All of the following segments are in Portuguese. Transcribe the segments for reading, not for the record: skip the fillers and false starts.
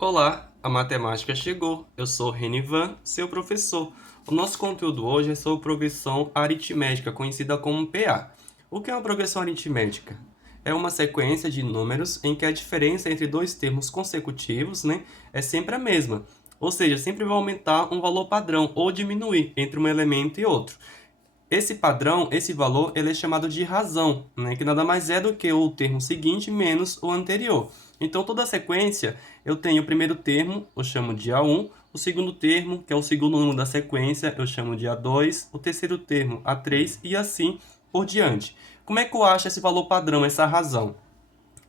Olá, a matemática chegou. Eu sou Renivan, seu professor. O nosso conteúdo hoje é sobre progressão aritmética, conhecida como PA. O que é uma progressão aritmética? É uma sequência de números em que a diferença entre dois termos consecutivos, é sempre a mesma. Ou seja, sempre vai aumentar um valor padrão ou diminuir entre um elemento e outro. Esse padrão, esse valor, ele é chamado de razão, que nada mais é do que o termo seguinte menos o anterior. Então, toda a sequência, eu tenho o primeiro termo, eu chamo de A1, o segundo termo, que é o segundo número da sequência, eu chamo de A2, o terceiro termo, A3, e assim por diante. Como é que eu acho esse valor padrão, essa razão?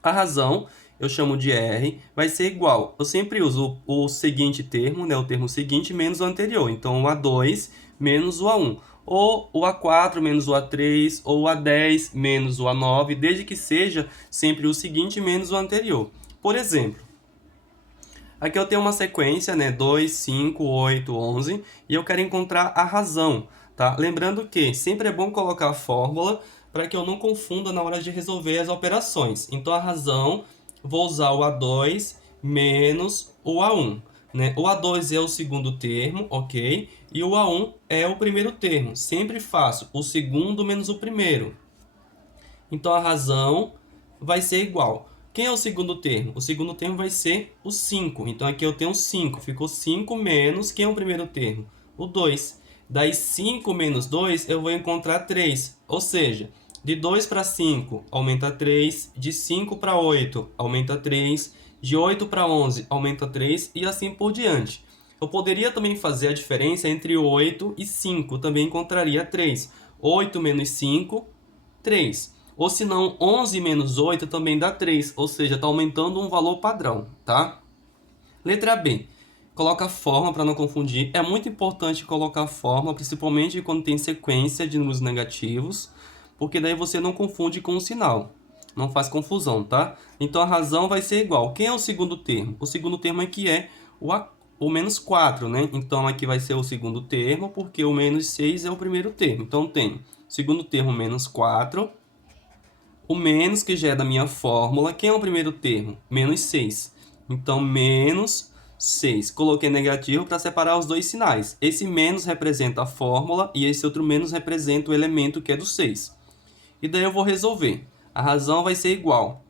A razão, eu chamo de R, vai ser igual. Eu sempre uso o seguinte termo, o termo seguinte, menos o anterior. Então, o A2 menos o A1. Ou o A4 menos o A3, ou o A10 menos o A9, desde que seja sempre o seguinte menos o anterior. Por exemplo, aqui eu tenho uma sequência, 2, 5, 8, 11, e eu quero encontrar a razão, tá? Lembrando que sempre é bom colocar a fórmula para que eu não confunda na hora de resolver as operações. Então, a razão, vou usar o A2 menos o A1. O A2 é o segundo termo, ok? E o A1 é o primeiro termo. Sempre faço o segundo menos o primeiro. Então, a razão vai ser igual. Quem é o segundo termo? O segundo termo vai ser o 5. Então, aqui eu tenho 5. Ficou 5 menos... Quem é o primeiro termo? O 2. Daí, 5 menos 2, eu vou encontrar 3. Ou seja, de 2 para 5, aumenta 3. De 5 para 8, aumenta 3. De 8 para 11, aumenta 3. E assim por diante. Eu poderia também fazer a diferença entre 8 e 5. Também encontraria 3. 8 menos 5, 3. Ou se não, 11 menos 8 também dá 3, ou seja, está aumentando um valor padrão, tá? Letra B. Coloca a forma para não confundir. É muito importante colocar a forma, principalmente quando tem sequência de números negativos, porque daí você não confunde com o sinal. Não faz confusão, tá? Então a razão vai ser igual. Quem é o segundo termo? O segundo termo aqui é o menos 4, né? Então aqui vai ser o segundo termo, porque o menos 6 é o primeiro termo. Então tem segundo termo menos 4. O menos, que já é da minha fórmula. Quem é o primeiro termo? Menos 6. Então, menos 6. Coloquei negativo para separar os dois sinais. Esse menos representa a fórmula e esse outro menos representa o elemento que é do 6. E daí eu vou resolver. A razão vai ser igual.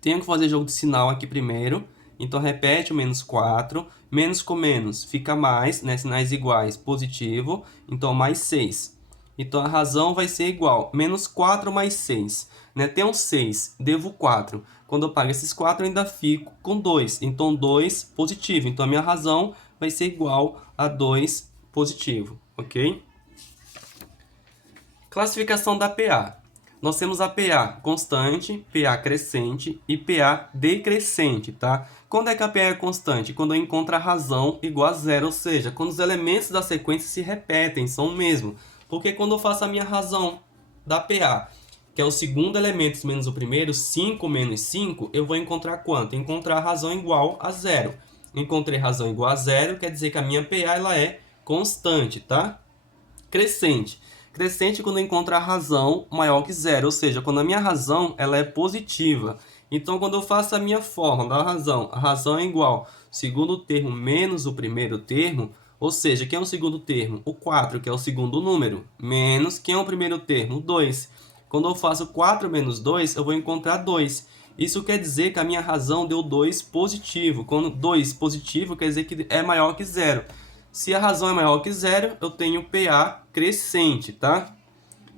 Tenho que fazer jogo de sinal aqui primeiro. Então, repete o menos 4. Menos com menos fica mais, sinais iguais, positivo. Então, mais 6. Então, a razão vai ser igual. Menos 4 mais 6. Tem um 6, devo 4. Quando eu pago esses 4, eu ainda fico com 2. Então, 2 positivo. Então, a minha razão vai ser igual a 2 positivo. Ok? Classificação da PA. Nós temos a PA constante, PA crescente e PA decrescente, tá? Quando é que a PA é constante? Quando eu encontro a razão igual a zero, ou seja, quando os elementos da sequência se repetem, são o mesmo. Porque quando eu faço a minha razão da PA, que é o segundo elemento menos o primeiro, 5 menos 5, eu vou encontrar quanto? Encontrar a razão igual a zero. Encontrei razão igual a zero, quer dizer que a minha PA ela é constante, tá? Crescente. Crescente quando eu encontro a razão maior que zero, ou seja, quando a minha razão ela é positiva. Então, quando eu faço a minha forma da razão, a razão é igual segundo termo menos o primeiro termo, ou seja, quem é o segundo termo? O 4, que é o segundo número, menos quem é o primeiro termo? O 2. Quando eu faço 4 menos 2, eu vou encontrar 2. Isso quer dizer que a minha razão deu 2 positivo. Quando 2 positivo, quer dizer que é maior que zero. Se a razão é maior que zero, eu tenho PA crescente, tá?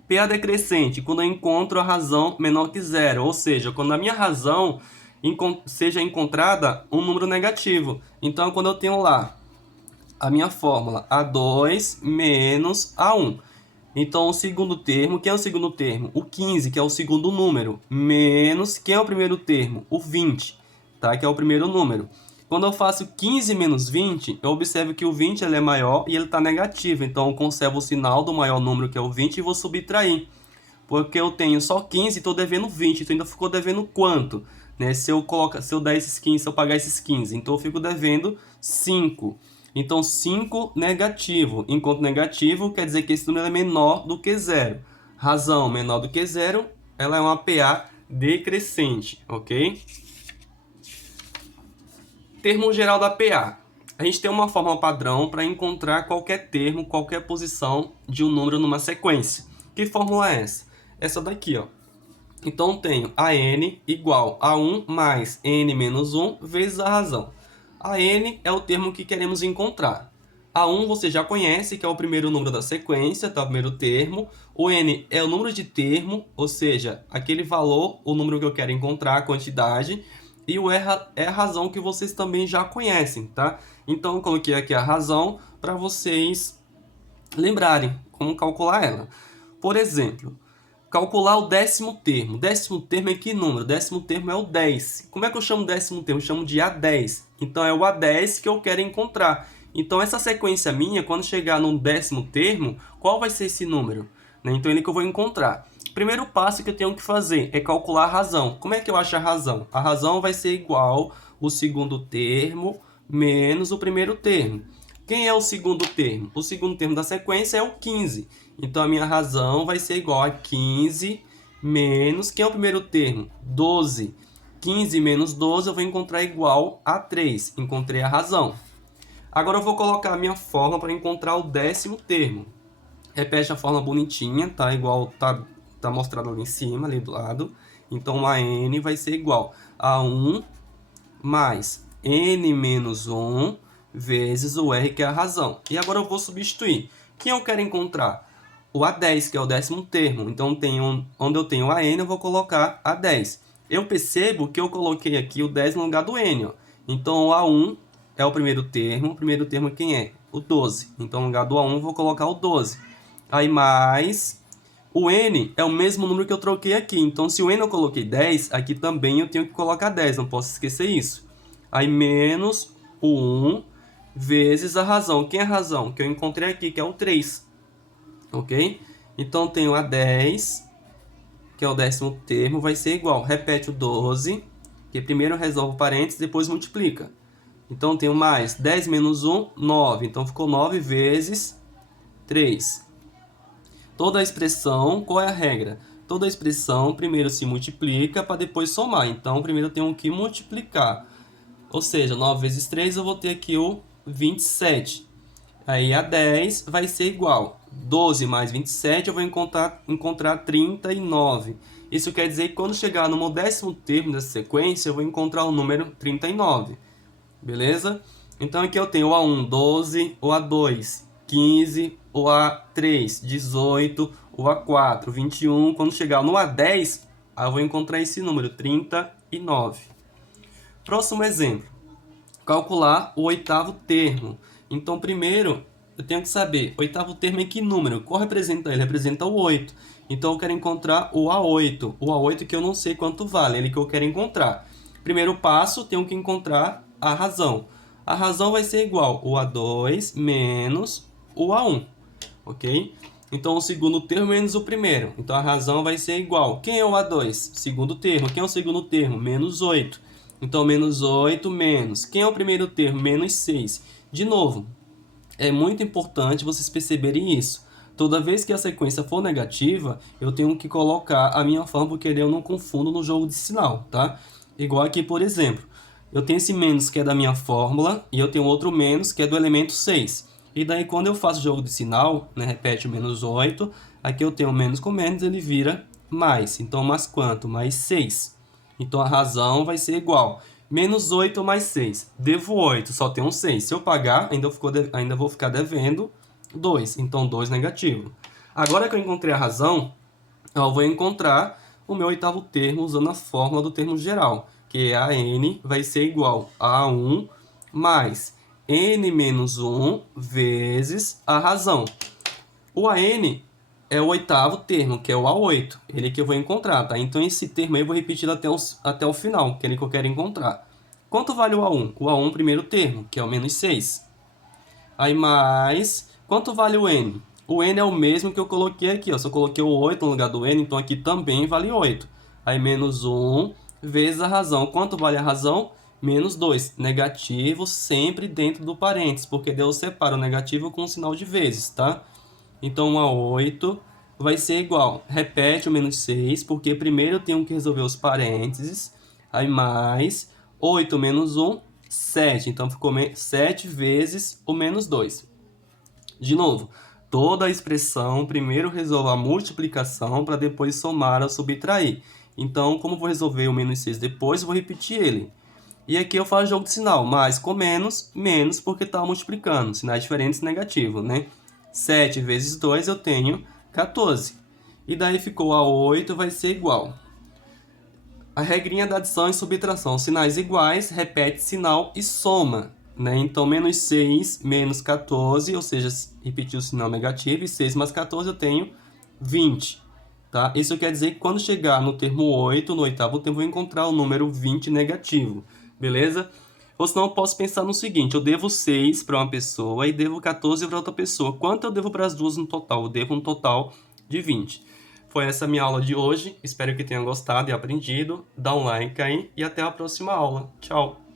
PA decrescente, quando eu encontro a razão menor que zero, ou seja, quando a minha razão seja encontrada um número negativo. Então, quando eu tenho lá a minha fórmula A2 menos A1. Então, o segundo termo, quem é o segundo termo? O 15, que é o segundo número, menos, quem é o primeiro termo? O 20, tá? Que é o primeiro número. Quando eu faço 15 menos 20, eu observo que o 20 ele é maior e ele está negativo. Então, eu conservo o sinal do maior número, que é o 20, e vou subtrair. Porque eu tenho só 15 e estou devendo 20. Então, ainda ficou devendo quanto? Se eu dar esses 15, se eu pagar esses 15. Então, eu fico devendo 5. Então, 5 negativo. Enquanto negativo, quer dizer que esse número é menor do que zero. Razão menor do que zero, ela é uma PA decrescente, ok? Termo geral da PA. A gente tem uma fórmula padrão para encontrar qualquer termo, qualquer posição de um número numa sequência. Que fórmula é essa? Essa daqui, ó. Então, tenho a n igual a 1 mais n menos 1 vezes a razão. A n é o termo que queremos encontrar. A 1 você já conhece, que é o primeiro número da sequência, tá? O primeiro termo. O n é o número de termo, ou seja, aquele valor, o número que eu quero encontrar, a quantidade. E o é a razão que vocês também já conhecem, tá? Então, eu coloquei aqui a razão para vocês lembrarem como calcular ela. Por exemplo, calcular o décimo termo. Décimo termo é que número? Décimo termo é o 10. Como é que eu chamo décimo termo? Eu chamo de A10. Então, é o A10 que eu quero encontrar. Então, essa sequência minha, quando chegar no décimo termo, qual vai ser esse número? Então, ele que eu vou encontrar. Primeiro passo que eu tenho que fazer é calcular a razão. Como é que eu acho a razão? A razão vai ser igual o segundo termo menos o primeiro termo. Quem é o segundo termo? O segundo termo da sequência é o 15. Então, a minha razão vai ser igual a 15 menos... Quem é o primeiro termo? 12. 15 menos 12 eu vou encontrar igual a 3. Encontrei a razão. Agora, eu vou colocar a minha fórmula para encontrar o décimo termo. Repete a fórmula bonitinha, tá? Igual tá mostrado ali em cima, ali do lado. Então, a n vai ser igual a 1 mais n menos 1 vezes o r, que é a razão. E agora eu vou substituir. Quem eu quero encontrar? O A10, que é o décimo termo. Então, onde eu tenho a n, eu vou colocar A10. Eu percebo que eu coloquei aqui o 10 no lugar do n. Ó. Então, o A1 é o primeiro termo. O primeiro termo quem é? O 12. Então, no lugar do A1, eu vou colocar o 12. Aí, mais... O n é o mesmo número que eu troquei aqui. Então, se o n eu coloquei 10, aqui também eu tenho que colocar 10. Não posso esquecer isso. Aí, menos o 1 vezes a razão. Quem é a razão? Que eu encontrei aqui, que é o 3. Ok? Então, tenho a 10, que é o décimo termo, vai ser igual. Repete o 12, que primeiro resolve o parênteses, depois multiplica. Então, tenho mais 10 menos 1, 9. Então, ficou 9 vezes 3. Toda a expressão, qual é a regra? Toda a expressão primeiro se multiplica para depois somar. Então, primeiro eu tenho que multiplicar. Ou seja, 9 vezes 3 eu vou ter aqui o 27. Aí a 10 vai ser igual. 12 mais 27 eu vou encontrar 39. Isso quer dizer que quando chegar no meu décimo termo dessa sequência, eu vou encontrar o número 39. Beleza? Então aqui eu tenho o A1, 12, o A2, 15, o A3, 18, o A4, 21. Quando chegar no A10, eu vou encontrar esse número, 39. Próximo exemplo. Calcular o oitavo termo. Então, primeiro, eu tenho que saber, o oitavo termo é que número? Qual representa ele? Representa o 8. Então, eu quero encontrar o A8. O A8 que eu não sei quanto vale, ele que eu quero encontrar. Primeiro passo, tenho que encontrar a razão. A razão vai ser igual o A2 menos o A1, ok? Então, o segundo termo menos o primeiro. Então, a razão vai ser igual. Quem é o A2? Segundo termo. Quem é o segundo termo? Menos 8. Então, menos 8 menos. Quem é o primeiro termo? Menos 6. De novo, é muito importante vocês perceberem isso. Toda vez que a sequência for negativa, eu tenho que colocar a minha fórmula, porque eu não confundo no jogo de sinal, tá? Igual aqui, por exemplo, eu tenho esse menos que é da minha fórmula, e eu tenho outro menos que é do elemento 6. E daí, quando eu faço jogo de sinal, né, repete o menos 8, aqui eu tenho menos com menos, ele vira mais. Então, mais quanto? Mais 6. Então, a razão vai ser igual. Menos 8 mais 6. Devo 8, só tem um 6. Se eu pagar, ainda vou ficar devendo 2. Então, 2 negativo. Agora que eu encontrei a razão, eu vou encontrar o meu oitavo termo usando a fórmula do termo geral, que é a n vai ser igual a 1 mais n menos 1 vezes a razão. O AN é o oitavo termo, que é o A8. Ele que eu vou encontrar, tá? Então, esse termo aí eu vou repetir até o final, que é ele que eu quero encontrar. Quanto vale o A1? O A1 primeiro termo, que é o menos 6. Aí, mais... Quanto vale o N? O N é o mesmo que eu coloquei aqui, ó. Se eu coloquei o 8 no lugar do N, então aqui também vale 8. Aí, menos 1 vezes a razão. Quanto vale a razão? Menos 2. Negativo sempre dentro do parênteses, porque Deus separa o negativo com o sinal de vezes, tá? Então, a 8 vai ser igual. Repete o menos 6, porque primeiro eu tenho que resolver os parênteses. Aí, mais 8 menos 1 7. Então, ficou 7 vezes o menos 2. De novo, toda a expressão, primeiro resolvo a multiplicação para depois somar ou subtrair. Então, como eu vou resolver o menos 6 depois, eu vou repetir ele. E aqui eu faço jogo de sinal, mais com menos, menos porque está multiplicando, sinais diferentes negativos, né? 7 vezes 2 eu tenho 14. E daí ficou a 8, vai ser igual. A regrinha da adição e subtração, sinais iguais, repete sinal e soma, né? Então, menos 6 menos 14, ou seja, repetir o sinal negativo, e 6 mais 14 eu tenho 20. Tá? Isso quer dizer que quando chegar no termo 8, no oitavo termo, eu vou encontrar o número 20 negativo, beleza? Ou senão eu posso pensar no seguinte, eu devo 6 para uma pessoa e devo 14 para outra pessoa. Quanto eu devo para as duas no total? Eu devo um total de 20. Foi essa a minha aula de hoje, espero que tenham gostado e aprendido. Dá um like aí e até a próxima aula. Tchau!